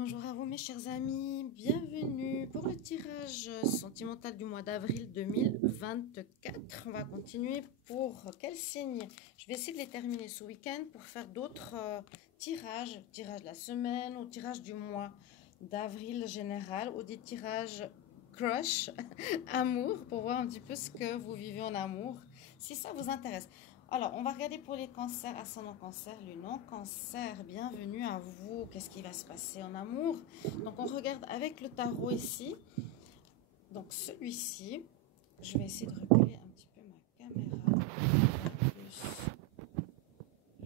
Bonjour à vous mes chers amis, bienvenue pour le tirage sentimental du mois d'avril 2024. On va continuer pour quel signe? Je vais essayer de les terminer ce week-end pour faire d'autres tirages, tirage de la semaine ou tirage du mois d'avril général ou des tirages crush, amour, pour voir un petit peu ce que vous vivez en amour, si ça vous intéresse. Alors, on va regarder pour les cancers, ascendant cancer, lunan cancer, bienvenue à vous. Qu'est-ce qui va se passer en amour? Donc, on regarde avec le tarot ici. Donc, celui-ci, je vais essayer de reculer un petit peu ma caméra. Plus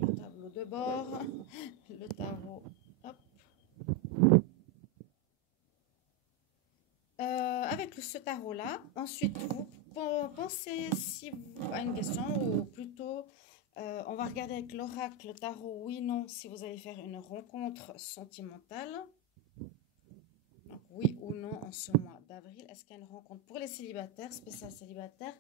le tableau de bord, le tarot, hop. Avec ce tarot-là, ensuite, vous pensez si vous à une question, ou plutôt, on va regarder avec l'oracle, le tarot, oui, non, si vous allez faire une rencontre sentimentale. Donc, oui ou non en ce mois d'avril. Est-ce qu'il y a une rencontre pour les célibataires, spécial célibataire?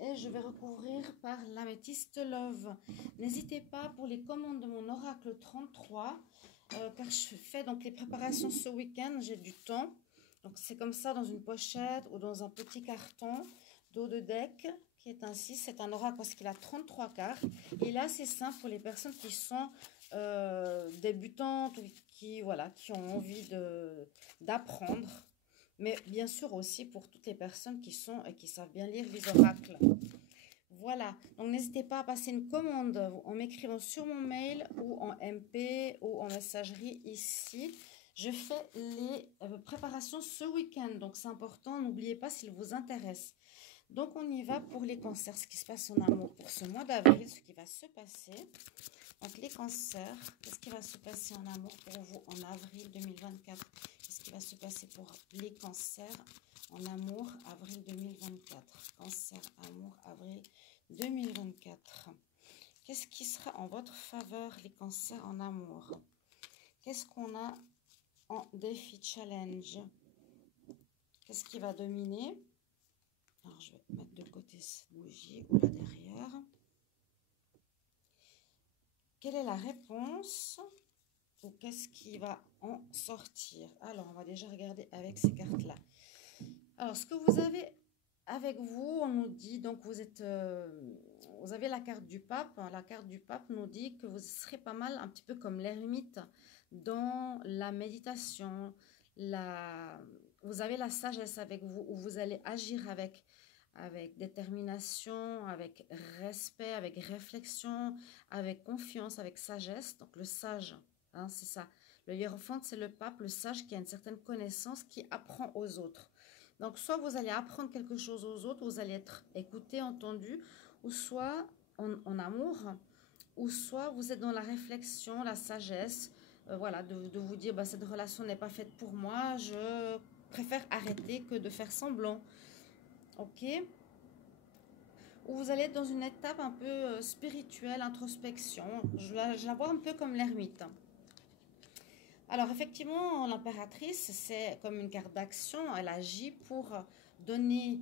Et je vais recouvrir par l'améthyste love. N'hésitez pas pour les commandes de mon oracle 33, car je fais donc les préparations ce week-end, j'ai du temps. Donc, c'est comme ça dans une pochette ou dans un petit carton d'eau de deck qui est ainsi. C'est un oracle parce qu'il a 33 cartes. Et là, c'est simple pour les personnes qui sont débutantes ou qui ont envie d'apprendre. Mais bien sûr aussi pour toutes les personnes qui savent bien lire les oracles. Voilà, donc n'hésitez pas à passer une commande en m'écrivant sur mon mail ou en MP ou en messagerie ici. Je fais les préparations ce week-end, donc c'est important, n'oubliez pas s'il vous intéresse. Donc on y va pour les cancers, ce qui se passe en amour pour ce mois d'avril, ce qui va se passer. Donc les cancers, qu'est-ce qui va se passer en amour pour vous en avril 2024? Qu'est-ce qui va se passer pour les cancers en amour avril 2024? Cancer, amour, avril 2024. Qu'est-ce qui sera en votre faveur les cancers en amour? Qu'est-ce qu'on a en défi challenge? Qu'est-ce qui va dominer? Alors, je vais mettre de côté cette bougie ou là derrière. Quelle est la réponse? Ou qu'est-ce qui va en sortir? Alors, on va déjà regarder avec ces cartes-là. Alors, ce que vous avez avec vous, on nous dit, donc vous avez la carte du pape. La carte du pape nous dit que vous serez pas mal, un petit peu comme l'ermite, dans la méditation. Vous avez la sagesse avec vous, où vous allez agir avec détermination, avec respect, avec réflexion, avec confiance, avec sagesse. Donc le sage, hein, c'est ça. Le hiérophante, c'est le pape, le sage qui a une certaine connaissance, qui apprend aux autres. Donc soit vous allez apprendre quelque chose aux autres, vous allez être écouté, entendu, ou soit en amour, ou soit vous êtes dans la réflexion, la sagesse, voilà, de vous dire, bah, cette relation n'est pas faite pour moi, je préfère arrêter que de faire semblant. Ok? Ou vous allez être dans une étape un peu spirituelle, introspection. Je la vois un peu comme l'ermite. Alors effectivement, l'impératrice, c'est comme une carte d'action. Elle agit pour donner,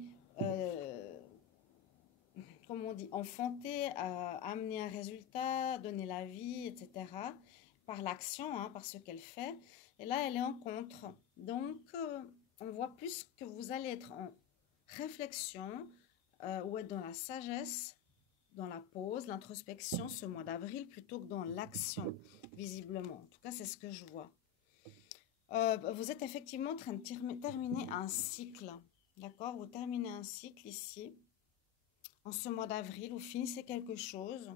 comment on dit, enfanter, amener un résultat, donner la vie, etc. Par l'action, hein, par ce qu'elle fait. Et là, elle est en contre. Donc, on voit plus que vous allez être en réflexion ou être dans la sagesse, dans la pause, l'introspection ce mois d'avril plutôt que dans l'action, visiblement. En tout cas, c'est ce que je vois. Vous êtes effectivement en train de terminer un cycle, d'accord? Vous terminez un cycle ici, en ce mois d'avril, vous finissez quelque chose,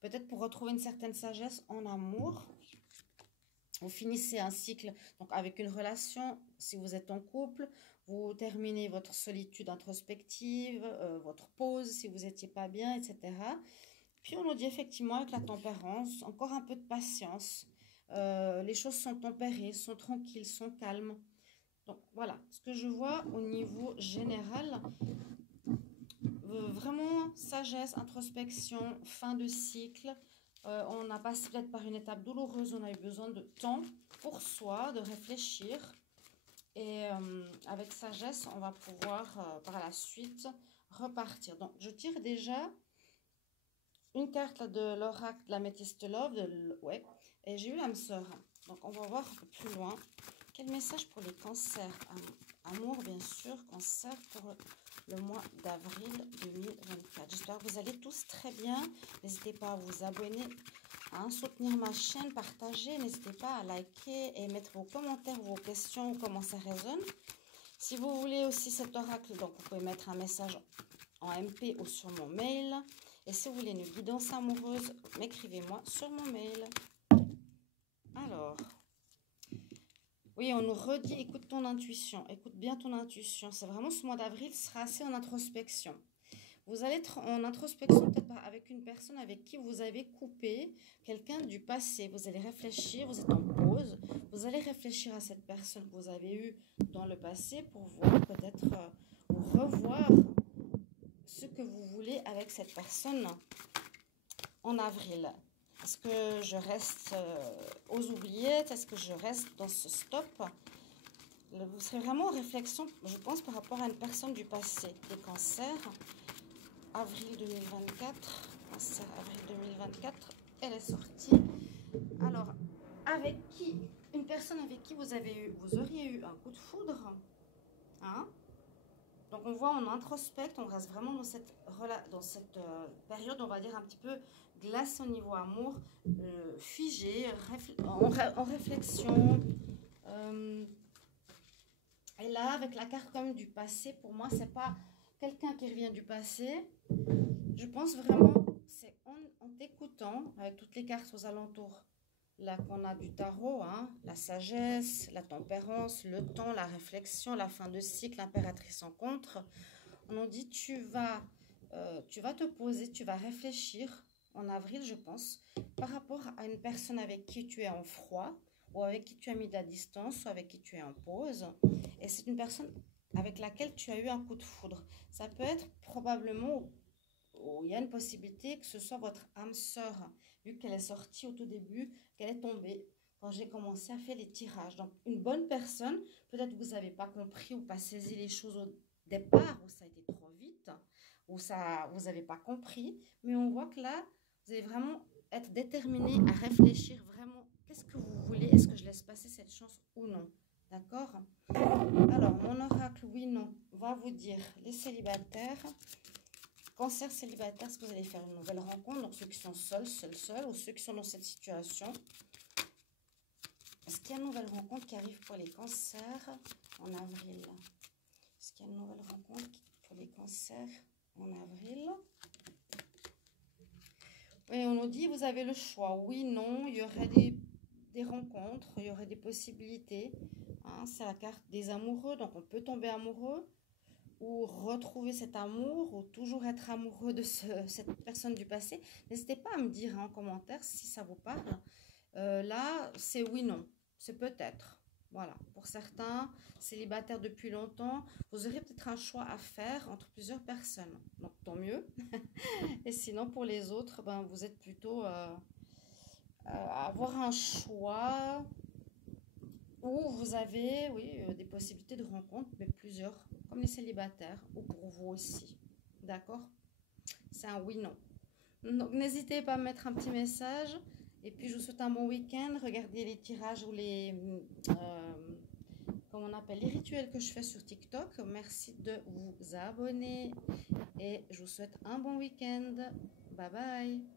peut-être pour retrouver une certaine sagesse en amour. Vous finissez un cycle donc avec une relation, si vous êtes en couple, vous terminez votre solitude introspective, votre pause si vous n'étiez pas bien, etc. Puis on nous dit effectivement avec la tempérance, encore un peu de patience. Les choses sont tempérées, sont tranquilles, sont calmes. Donc voilà, ce que je vois au niveau général, vraiment sagesse, introspection, fin de cycle. On a passé peut-être par une étape douloureuse, on a eu besoin de temps pour soi, de réfléchir. Et avec sagesse, on va pouvoir par la suite repartir. Donc, je tire déjà une carte là, de l'oracle de l'améthyste love. Ouais, et j'ai eu l'âme sœur. Donc, on va voir un peu plus loin. Quel message pour les cancers? Amour, bien sûr. Cancer pour le mois d'avril 2024. J'espère que vous allez tous très bien. N'hésitez pas à vous abonner, à soutenir ma chaîne, partager. N'hésitez pas à liker et mettre vos commentaires, vos questions, comment ça résonne. Si vous voulez aussi cet oracle, donc vous pouvez mettre un message en MP ou sur mon mail. Et si vous voulez une guidance amoureuse, m'écrivez-moi sur mon mail. Alors, oui, on nous redit, écoute ton intuition, écoute bien ton intuition. C'est vraiment ce mois d'avril sera assez en introspection. Vous allez être en introspection peut-être avec une personne avec qui vous avez coupé, quelqu'un du passé. Vous allez réfléchir, vous êtes en pause. Vous allez réfléchir à cette personne que vous avez eue dans le passé pour voir peut-être ou revoir ce que vous voulez avec cette personne en avril. Est-ce que je reste aux oubliettes? Est-ce que je reste dans ce stop? Vous serez vraiment en réflexion, je pense, par rapport à une personne du passé. Les cancers, avril 2024. Cancer, avril 2024. Elle est sortie. Alors, avec qui? Une personne avec qui vous auriez eu un coup de foudre. Hein? Donc on voit, on introspecte, on reste vraiment dans cette période, on va dire un petit peu glace au niveau amour, figé, en réflexion. Et là, avec la carte comme du passé, pour moi, c'est pas quelqu'un qui revient du passé. Je pense vraiment, c'est en t'écoutant, avec toutes les cartes aux alentours, là qu'on a du tarot, hein, la sagesse, la tempérance, le temps, la réflexion, la fin de cycle, l'impératrice en contre. On nous dit tu vas te poser, tu vas réfléchir en avril, je pense, par rapport à une personne avec qui tu es en froid, ou avec qui tu as mis de la distance, ou avec qui tu es en pause. Et c'est une personne avec laquelle tu as eu un coup de foudre. Ça peut être probablement, il y a une possibilité que ce soit votre âme sœur, vu qu'elle est sortie au tout début, qu'elle est tombée quand j'ai commencé à faire les tirages. Donc, une bonne personne, peut-être que vous n'avez pas compris ou pas saisi les choses au départ, ou ça a été trop vite, ou ça, vous n'avez pas compris, mais on voit que là, vous allez vraiment être déterminé à réfléchir vraiment, qu'est-ce que vous voulez, est-ce que je laisse passer cette chance ou non, d'accord? Alors, mon oracle, oui, non, va vous dire, les célibataires, cancer célibataire, est-ce que vous allez faire une nouvelle rencontre? Donc, ceux qui sont seuls, ou ceux qui sont dans cette situation. Est-ce qu'il y a une nouvelle rencontre qui arrive pour les cancers en avril? Est-ce qu'il y a une nouvelle rencontre pour les cancers en avril? Oui, on nous dit, vous avez le choix. Oui, non, il y aurait des rencontres, il y aurait des possibilités. Hein, c'est la carte des amoureux, donc on peut tomber amoureux ou retrouver cet amour ou toujours être amoureux de cette personne du passé. N'hésitez pas à me dire en commentaire si ça vous parle. Là, c'est oui, non. C'est peut-être. Voilà. Pour certains, célibataires depuis longtemps, vous aurez peut-être un choix à faire entre plusieurs personnes. Donc, tant mieux. Et sinon, pour les autres, ben, vous êtes plutôt à avoir un choix où vous avez, oui, des possibilités de rencontre, mais plusieurs, comme les célibataires, ou pour vous aussi. D'accord? C'est un oui-non. Donc, n'hésitez pas à mettre un petit message. Et puis, je vous souhaite un bon week-end. Regardez les tirages ou comment on appelle, les rituels que je fais sur TikTok. Merci de vous abonner. Et je vous souhaite un bon week-end. Bye bye.